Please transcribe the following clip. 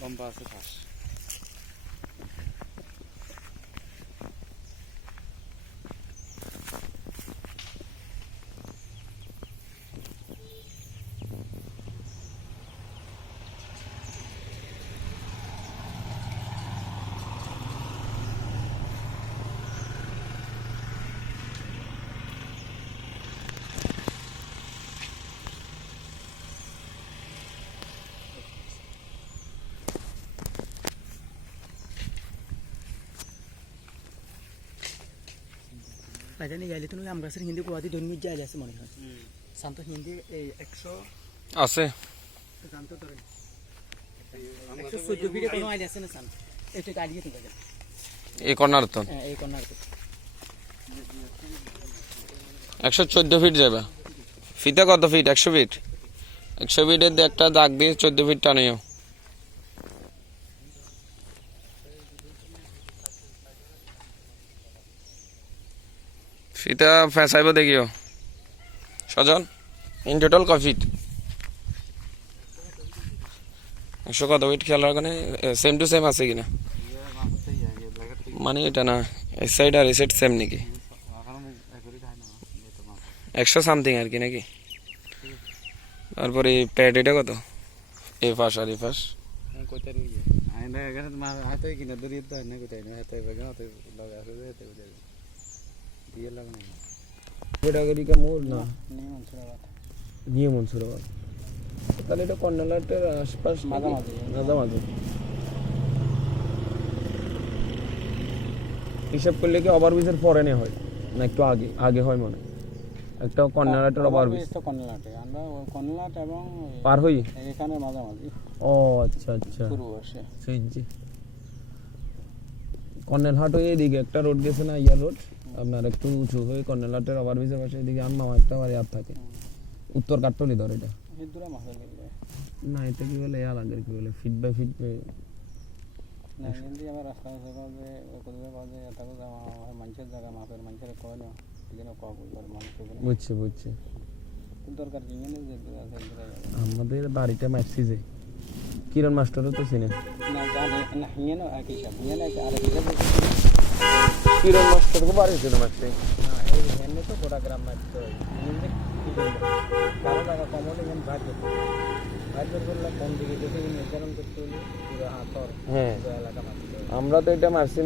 লম্বা আছে ফাঁস। Macam ni gaya itu nunggu ambil sering Hindi kuat itu doni jalan jasa mana kan? Santo Hindi 100 আছে santo tu. 114 video kalau aja sih nasan. Itu kali itu kan? এই corner তো Eh, corner tu. 114 fit যাবে। ফিতা কত fit? 100 fit. 100 ফিটের একটা দাগ দিয়ে 14 ফিট টানিও। ফিতা ফেসাইব দেখিও সজন। ইন টোটাল কত ফিট? 100 কত ফিট খেয়াল রাখনে সেম টু সেম আছে কিনা, মানে এটা না এই সাইড আর এই সাইড সেম নাকি? 100 সামথিং আর কি নাকি? তারপরে প্যাড এটা কত? এ পাশ আর এ পাশ নিয়ে মনসুরাবাদ। তাহলে এটা কর্নালাটের আশপাশ মাঝামাঝি হিসাব করলে কি ওভারব্রিজের পরে নে হয় না একটু আগে আগে হয় মনে? একটা কর্নালাটের ওভারব্রিজ তো কর্নালাটে আমরা কর্নালাট এবং পার হই এখানে মাঝামাঝি ও আচ্ছা আচ্ছা শুরু আসে সেই যে কর্নেলহাট হয়ে এদিকে একটা রোড গেছে না, ইয়ার রোড, আপনার একটু উঁচু হয়ে কর্নেলহাটের ওভারব্রিজের পাশে এদিকে আর মামা একটা বাড়ি আর থাকে উত্তর কাট্টলি ধর এটা দূরে মাছ গেলে না এটা কি বলে আলাদের কি বলে ফিট বাই ফিট না কিন্তু আমার রাস্তা আছে যে কোথাও বাজে তাকে আমার মানুষের জায়গা মাপের মানুষের কয় না এজন্য কয় বল মানুষ বুঝছি বুঝছি। দরকার কি মানে যে দূরে আছে আমাদের বাড়িটা মারছি যে কিরণ মাস্টারও তো চিনেন না জানে না হিয়ে না একই হিসাব হিয়ে না আর এক হিসাব কিরণ মাস্টারকে বাড়ি ছিল মারছি না এই এমনি তো গোটা গ্রাম মারতে হয় কিন্তু কি করব কারো জায়গা কম হলে যেন ভাগ করলে কোন দিকে দেখে নির্ধারণ করতে হলে পুরো হাতর হ্যাঁ এলাকা মারতে আমরা তো এটা মারছি